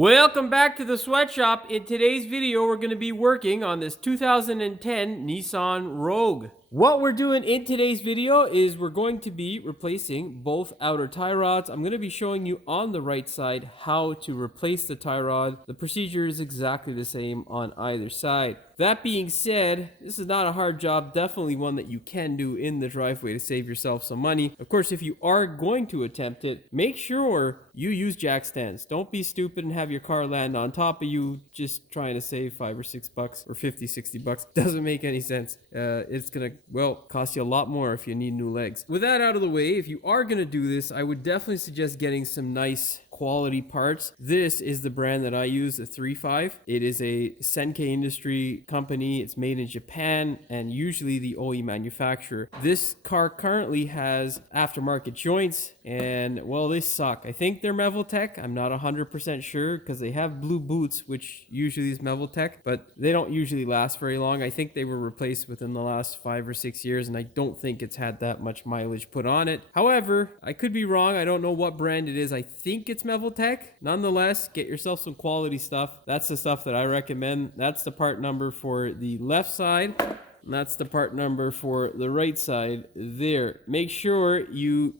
Welcome back to the sweatshop. In today's video, we're going to be working on this 2010 Nissan Rogue. What we're doing in today's video is we're going to be replacing both outer tie rods. I'm going to be showing you on the right side how to replace the tie rod. The procedure is exactly the same on either side. That being said, this is not a hard job, definitely one that you can do in the driveway to save yourself some money. Of course, if you are going to attempt it, make sure you use jack stands. Don't be stupid and have your car land on top of you just trying to save $5 or $6 or $50, $60. Doesn't make any sense. It's gonna, well, cost you a lot more if you need new legs. With that out of the way, if you are gonna do this, I would definitely suggest getting some nice quality parts. This is the brand that I use, the 3.5. It is a Senkei Industry company. It's made in Japan and usually the OE manufacturer. This car currently has aftermarket joints and, well, they suck. I think they're Mevaltech. I'm not 100% sure because they have blue boots, which usually is Mevaltech, but they don't usually last very long. I think they were replaced within the last 5 or 6 years and I don't think it's had that much mileage put on it. However, I could be wrong. I don't know what brand it is. I think it's Mevaltech. Nonetheless, get yourself some quality stuff. That's the stuff that I recommend. That's the part number for the left side. And that's the part number for the right side there. Make sure you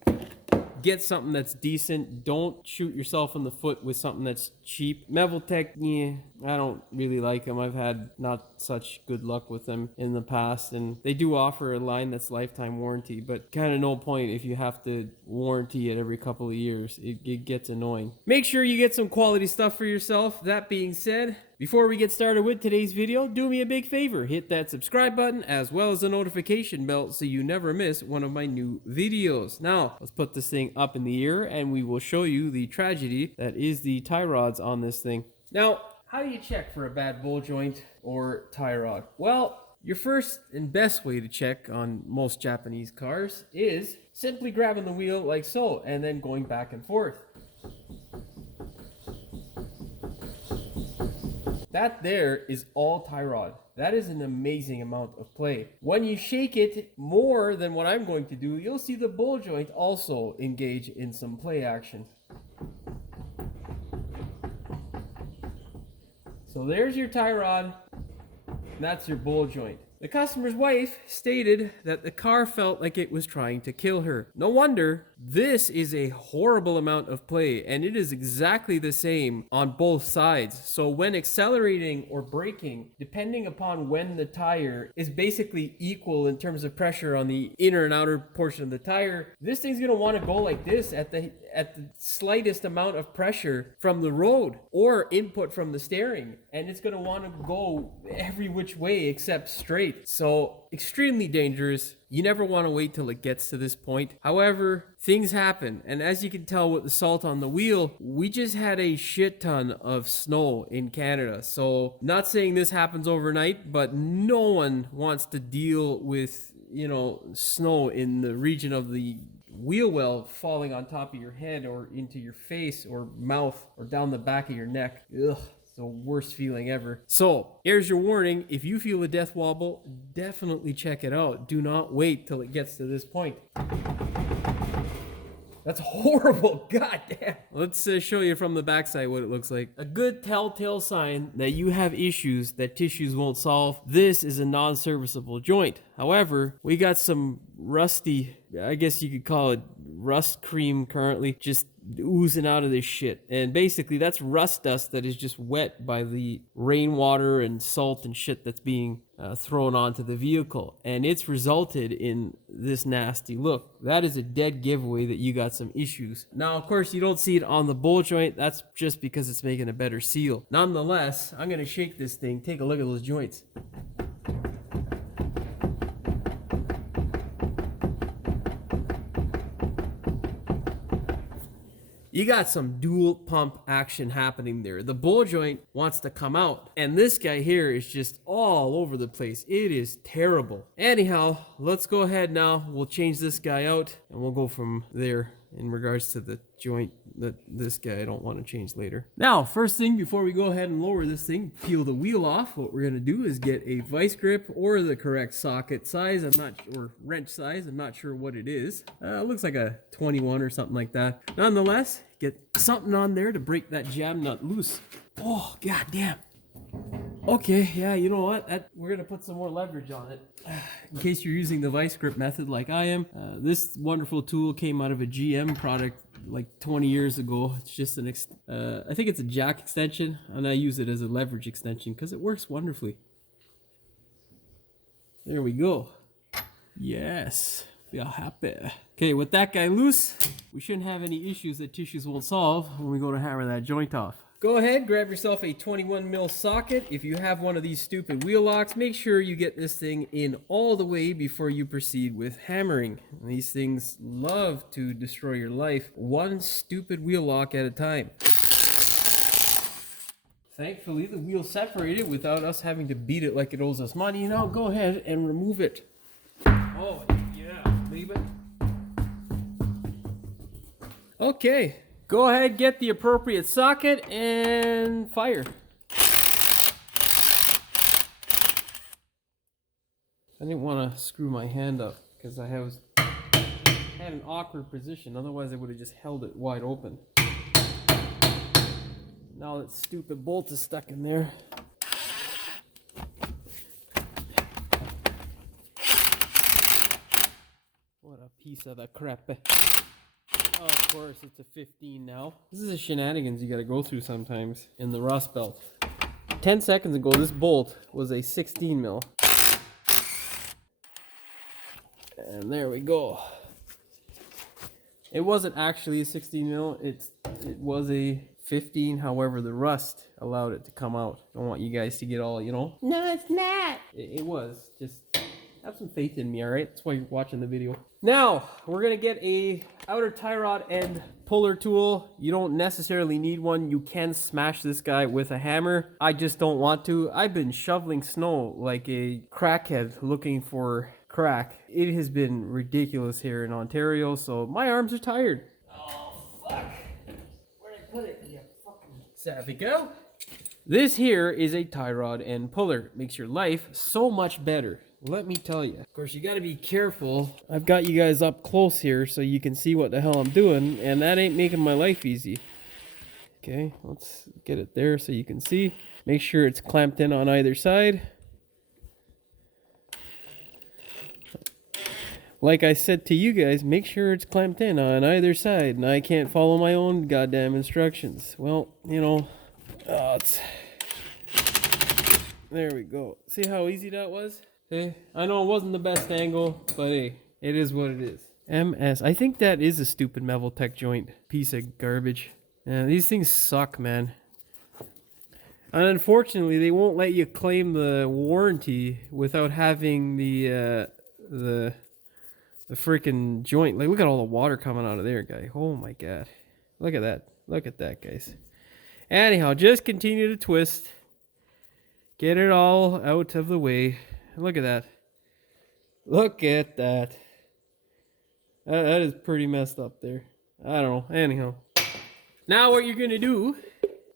get something that's decent. Don't shoot yourself in the foot with something that's cheap. Mevaltech, yeah, I don't really like them. I've had not such good luck with them in the past, and they do offer a line that's lifetime warranty, but kind of no point if you have to warranty it every couple of years. It gets annoying. Make sure you get some quality stuff for yourself. That being said, before we get started with today's video, do me a big favor. Hit that subscribe button as well as the notification bell so you never miss one of my new videos. Now, let's put this thing up in the air and we will show you the tragedy that is the tie rods on this thing. Now, how do you check for a bad bowl joint or tie rod? Well, your first and best way to check on most Japanese cars is simply grabbing the wheel like so and then going back and forth. That there is all tie rod. That is an amazing amount of play. When you shake it more than what I'm going to do, you'll see the bowl joint also engage in some play action. So there's your tie rod, and that's your bowl joint. The customer's wife stated that the car felt like it was trying to kill her. No wonder. This is a horrible amount of play, and it is exactly the same on both sides. So when accelerating or braking, depending upon when the tire is basically equal in terms of pressure on the inner and outer portion of the tire, this thing's gonna want to go like this at the slightest amount of pressure from the road or input from the steering, and it's gonna want to go every which way except straight. So extremely dangerous. You never want to wait till it gets to this point. However, things happen, and as you can tell with the salt on the wheel, we just had a shit ton of snow in Canada. So not saying this happens overnight, but no one wants to deal with, snow in the region of the wheel well falling on top of your head or into your face or mouth or down the back of your neck. Ugh. The worst feeling ever. So here's your warning. If you feel a death wobble, definitely check it out. Do not wait till it gets to this point. That's horrible. God damn. Let's show you from the backside what it looks like. A good telltale sign that you have issues that tissues won't solve. This is a non-serviceable joint. However, we got some rusty, I guess you could call it rust cream currently, just oozing out of this shit. And basically that's rust dust that is just wet by the rainwater and salt and shit that's being thrown onto the vehicle, and it's resulted in this nasty look. That is a dead giveaway that you got some issues. Now, of course, you don't see it on the bowl joint. That's just because it's making a better seal. Nonetheless, I'm gonna shake this thing. Take a look at those joints. You got some dual pump action happening there. The bowl joint wants to come out, and this guy here is just all over the place. It is terrible. Anyhow, let's go ahead now. We'll change this guy out, and we'll go from there in regards to the joint that this guy I don't want to change later. Now, first thing, before we go ahead and lower this thing, peel the wheel off, what we're going to do is get a vice grip or the correct socket size, or wrench size. I'm not sure what it is. It looks like a 21 or something like that. Nonetheless, get something on there to break that jam nut loose. Oh, god damn. Okay, yeah, you know what? We're gonna put some more leverage on it. In case you're using the vice grip method like I am, this wonderful tool came out of a GM product like 20 years ago. It's just I think it's a jack extension, and I use it as a leverage extension because it works wonderfully. There we go. Yes, feel happy. Okay, with that guy loose, we shouldn't have any issues that tissues won't solve when we go to hammer that joint off. Go ahead, grab yourself a 21 mil socket. If you have one of these stupid wheel locks, make sure you get this thing in all the way before you proceed with hammering. These things love to destroy your life, one stupid wheel lock at a time. Thankfully, the wheel separated without us having to beat it like it owes us money. Now go ahead and remove it. Oh, yeah, leave it. Okay. Go ahead, get the appropriate socket, and fire. I didn't want to screw my hand up because I had an awkward position. Otherwise, I would have just held it wide open. Now that stupid bolt is stuck in there. What a piece of the crap. Oh, of course, it's a 15 now. This is the shenanigans you gotta go through sometimes in the Rust Belt. 10 seconds ago, this bolt was a 16 mil. And there we go. It wasn't actually a 16 mil, it was a 15, however, the rust allowed it to come out. I don't want you guys to get all, you know, no, it's not. It was. Just have some faith in me, all right? That's why you're watching the video. Now, we're gonna get a outer tie rod end puller tool. You don't necessarily need one. You can smash this guy with a hammer. I just don't want to. I've been shoveling snow like a crackhead looking for crack. It has been ridiculous here in Ontario, so my arms are tired. Oh, fuck. Where'd I put it, you fucking savvy go? This here is a tie rod end puller. Makes your life so much better. Let me tell you. Of course, you got to be careful. I've got you guys up close here so you can see what the hell I'm doing, and that ain't making my life easy. Okay, let's get it there so you can see. Make sure it's clamped in on either side. Like I said to you guys, make sure it's clamped in on either side, and I can't follow my own goddamn instructions. Well, you know, there we go. See how easy that was? Hey, I know it wasn't the best angle, but hey, it is what it is. MS. I think that is a stupid Mevaltech joint. Piece of garbage. Yeah, these things suck, man. And unfortunately, they won't let you claim the warranty without having the freaking joint. Like, look at all the water coming out of there, guy. Oh my god. Look at that. Look at that, guys. Anyhow, just continue to twist. Get it all out of the way. Look at that. Look at that. That is pretty messed up there. I don't know. Anyhow. Now what you're going to do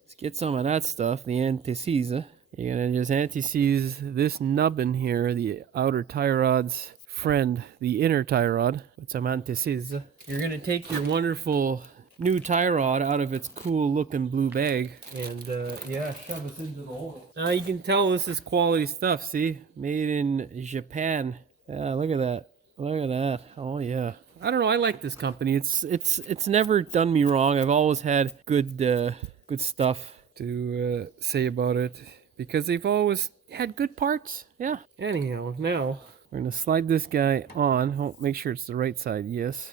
is get some of that stuff, the anti-seize. You're going to just anti-seize this nubbin here, the outer tie rod's friend, the inner tie rod, with some anti-seize. You're going to take your wonderful new tie rod out of its cool looking blue bag and yeah, shove it into the hole. Now you can tell this is quality stuff. See, made in Japan. Yeah, look at that. Look at that. Oh yeah. I don't know. I like this company. It's never done me wrong. I've always had good stuff to say about it because they've always had good parts. Yeah. Anyhow, now we're gonna slide this guy on. Oh, make sure it's the right side. Yes.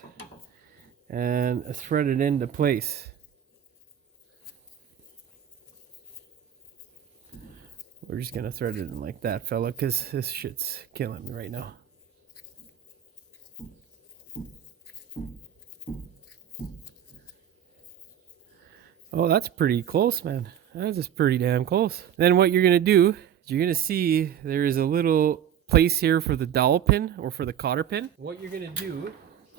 And thread it into place. We're just gonna thread it in like that, fella, because this shit's killing me right now. Oh, that's pretty close, man. That's just pretty damn close. Then what you're gonna do is you're gonna see there is a little place here for the dowel pin or for the cotter pin. What you're gonna do,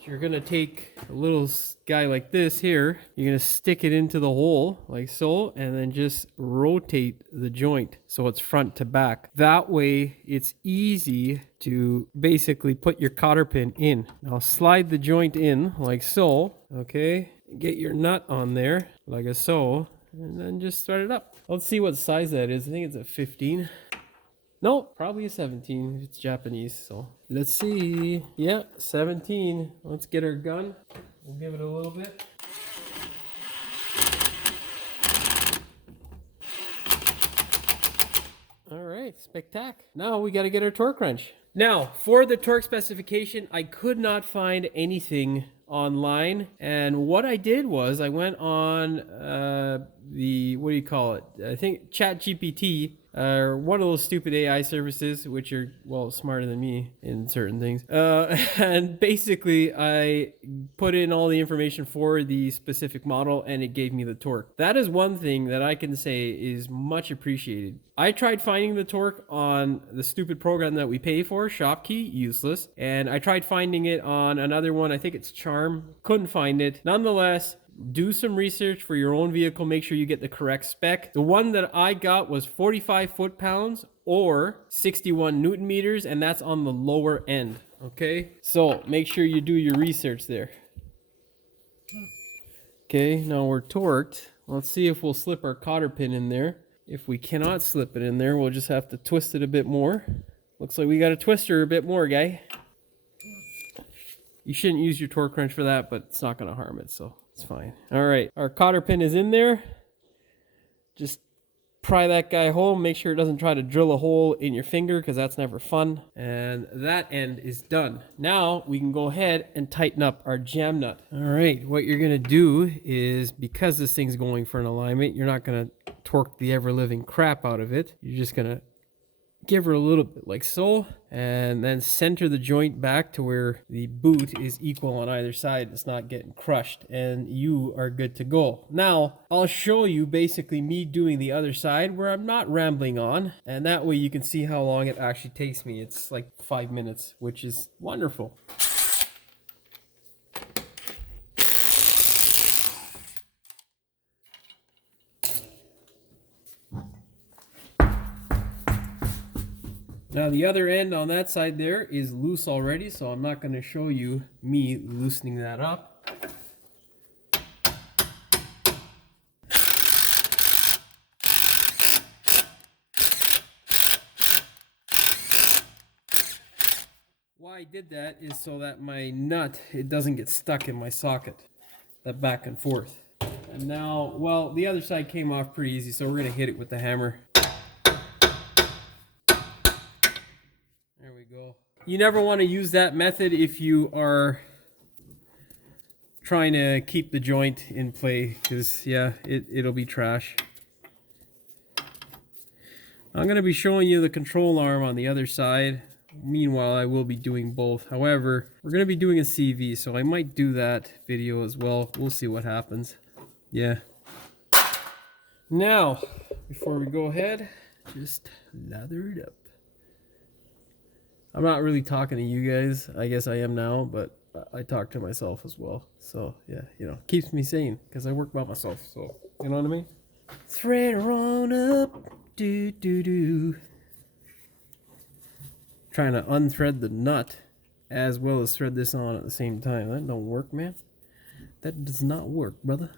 you're gonna take a little guy like this here, you're gonna stick it into the hole like so, and then just rotate the joint so it's front to back. That way it's easy to basically put your cotter pin in. Now slide the joint in like so, okay, Get your nut on there, like so, and then just start it up. Let's see what size that is. I think it's a 15. No, probably a 17. It's Japanese, so let's see. Yeah, 17. Let's get our gun. We'll give it a little bit. All right, spectac. Now we got to get our torque wrench. Now, for the torque specification, I could not find anything online, and what I did was I went on the, what do you call it? I think ChatGPT, or one of those stupid AI services, which are, well, smarter than me in certain things. And basically, I put in all the information for the specific model, and it gave me the torque. That is one thing that I can say is much appreciated. I tried finding the torque on the stupid program that we pay for, ShopKey, useless. And I tried finding it on another one, I think it's Charm, couldn't find it. Nonetheless, do some research for your own vehicle, make sure you get the correct spec. The one that I got was 45 foot-pounds or 61 newton meters, and that's on the lower end, okay? So make sure you do your research there. Okay, now we're torqued. Let's see if we'll slip our cotter pin in there. If we cannot slip it in there, we'll just have to twist it a bit more. Looks like we got to twist her a bit more, guy. You shouldn't use your torque wrench for that, but it's not going to harm it, so it's fine. All right, our cotter pin is in there. Just pry that guy home. Make sure it doesn't try to drill a hole in your finger, because that's never fun. And that end is done. Now we can go ahead and tighten up our jam nut. All right, what you're going to do is, because this thing's going for an alignment, you're not going to torque the ever-living crap out of it. You're just going to give her a little bit like so, and then center the joint back to where the boot is equal on either side. It's not getting crushed, and you are good to go. Now, I'll show you basically me doing the other side where I'm not rambling on, and that way you can see how long it actually takes me. It's like 5 minutes, which is wonderful. Now the other end on that side there is loose already, so I'm not going to show you me loosening that up. Why I did that is so that my nut, it doesn't get stuck in my socket, that back and forth. And now, well, the other side came off pretty easy, so we're going to hit it with the hammer. There we go. You never want to use that method if you are trying to keep the joint in play, because yeah, it'll be trash. I'm going to be showing you the control arm on the other side. Meanwhile, I will be doing both. However, we're going to be doing a CV, so I might do that video as well. We'll see what happens. Yeah. Now, before we go ahead, just lather it up. I'm not really talking to you guys. I guess I am now, but I talk to myself as well. So, yeah, you know, keeps me sane because I work by myself. So, you know what I mean? Thread her on up. Do, do, do. Trying to unthread the nut as well as thread this on at the same time. That don't work, man. That does not work, brother.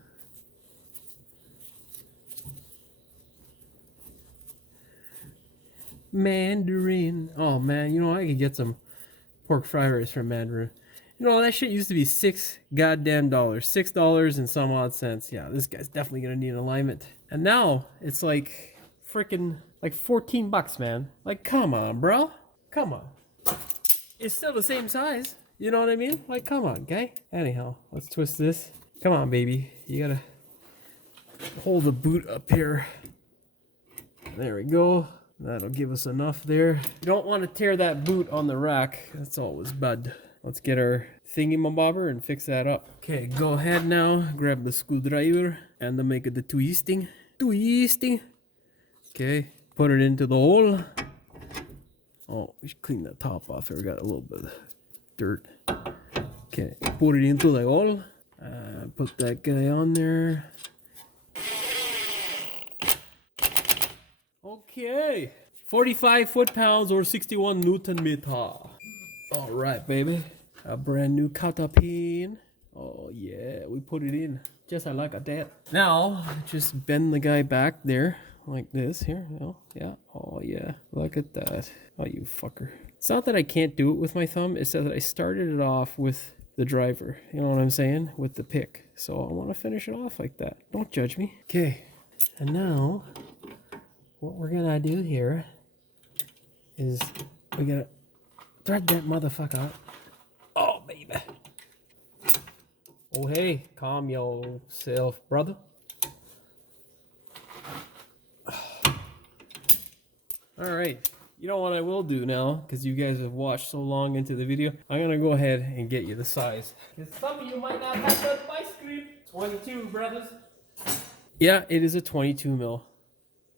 Mandarin. Oh man, you know, I could get some pork fried rice from Mandarin. You know, that shit used to be $6 goddamn dollars. $6 and some odd cents. Yeah, this guy's definitely gonna need an alignment. And now it's like freaking like 14 bucks, man. Like, come on, bro. Come on. It's still the same size. You know what I mean? Like, come on, guy. Anyhow, let's twist this. Come on, baby. You gotta hold the boot up here. There we go. That'll give us enough there. You don't want to tear that boot on the rack. That's always bad. Let's get our thingy-mabobber and fix that up. Okay, go ahead now. Grab the screwdriver and then make it the twisting. Twisting. Okay, put it into the hole. Oh, we should clean that top off here. We got a little bit of dirt. Okay, put it into the hole. Put that guy on there. Okay, 45 foot-pounds or 61 Newton meter. All right, baby. A brand new cotter pin. Oh yeah, we put it in just like that. Now, just bend the guy back there like this here. Oh, yeah. Oh yeah, look at that. Oh, you fucker. It's not that I can't do it with my thumb. It's that I started it off with the driver. You know what I'm saying? With the pick. So I want to finish it off like that. Don't judge me. Okay. And now, what we're gonna do here is we gotta thread that motherfucker out. Oh, baby. Oh, hey, calm yourself, brother. All right. You know what I will do now, because you guys have watched so long into the video, I'm going to go ahead and get you the size. Because some of you might not have done my screen. 22, brothers. Yeah, it is a 22 mil.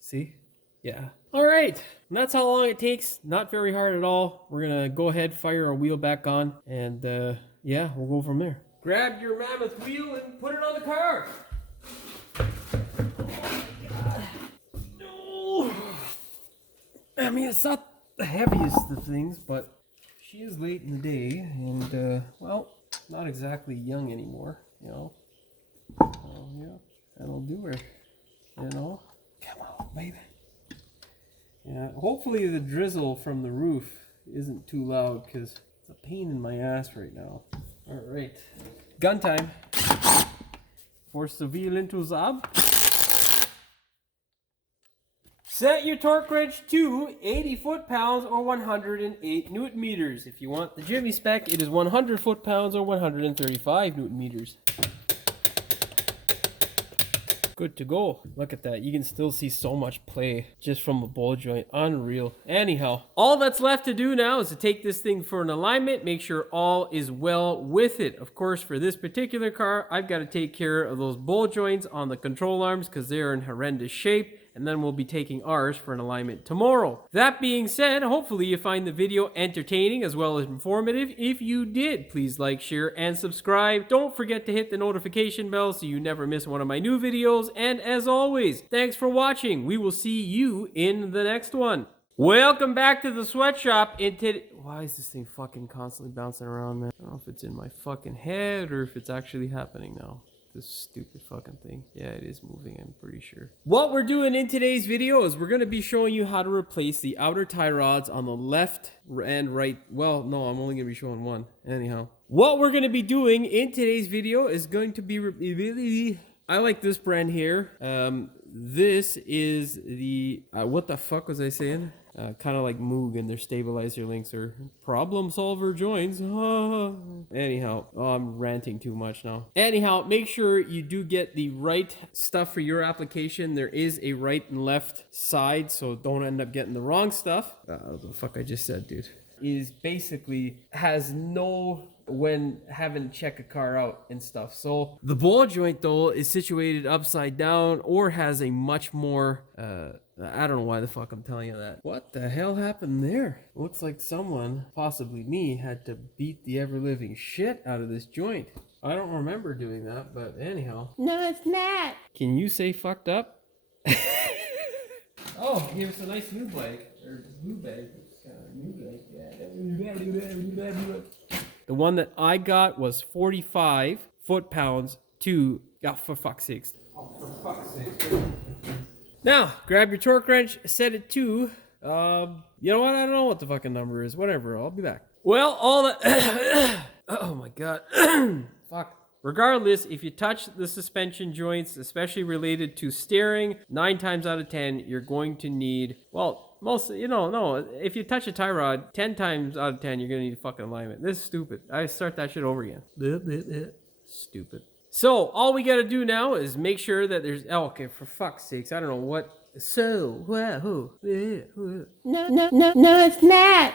See? Yeah. All right. And that's how long it takes. Not very hard at all. We're going to go ahead, fire our wheel back on, and yeah, we'll go from there. Grab your mammoth wheel and put it on the car. Oh my God. No. I mean, it's not the heaviest of things, but she is late in the day and, well, not exactly young anymore, you know. So, yeah, that'll do her, you know. Come on, baby. Yeah, hopefully the drizzle from the roof isn't too loud because it's a pain in my ass right now. All right, gun time. Force the wheel into Zab. Set your torque wrench to 80 foot-pounds or 108 newton meters. If you want the Jimmy spec, it is 100 foot-pounds or 135 newton meters. Good to go. Look at that. You can still see so much play just from a ball joint. Unreal. Anyhow, all that's left to do now is to take this thing for an alignment, make sure all is well with it. Of course, for this particular car, I've got to take care of those ball joints on the control arms because they're in horrendous shape. And then we'll be taking ours for an alignment tomorrow. That being said, hopefully you find the video entertaining as well as informative. If you did, please like, share, and subscribe. Don't forget to hit the notification bell so you never miss one of my new videos. And as always, thanks for watching. We will see you in the next one. Welcome back to the sweatshop. Why is this thing fucking constantly bouncing around, man? I don't know if it's in my fucking head or if it's actually happening now. This stupid fucking thing. Yeah, it is moving, I'm pretty sure. What we're doing in today's video is we're going to be showing you how to replace the outer tie rods on the left and right. Well, no, I'm only going to be showing one. Anyhow. What we're going to be doing in today's video is going to be I like this brand here. This is the... what the fuck was I saying? Kind of like Moog and their stabilizer links or problem solver joints. Anyhow, I'm ranting too much now. Anyhow, make sure you do get the right stuff for your application. There is a right and left side, so don't end up getting the wrong stuff. What the fuck I just said, dude. Is basically has no when having to check a car out and stuff. So the ball joint though is situated upside down or has a much more I don't know why the fuck I'm telling you that. What the hell happened there? Looks like someone, possibly me, had to beat the ever-living shit out of this joint. I don't remember doing that, but anyhow. No, it's not. Can you say fucked up? Oh, here's a nice new bag. Or new bag. The one that I got was 45 foot-pounds to... Oh, for fuck's sakes. Oh, for fuck's sake. Now, grab your torque wrench, set it to... you know what? I don't know what the fucking number is. Whatever, I'll be back. Well, all that... oh my god. Fuck. Regardless, if you touch the suspension joints, especially related to steering, 9 times out of 10, you're going to need... Well... Most, you know, no, if you touch a tie rod, 10 times out of 10, you're going to need fucking alignment. This is stupid. I start that shit over again. Stupid. So, all we got to do now is make sure that there's, oh, okay, for fuck's sakes, I don't know what, so, who? No, it's not.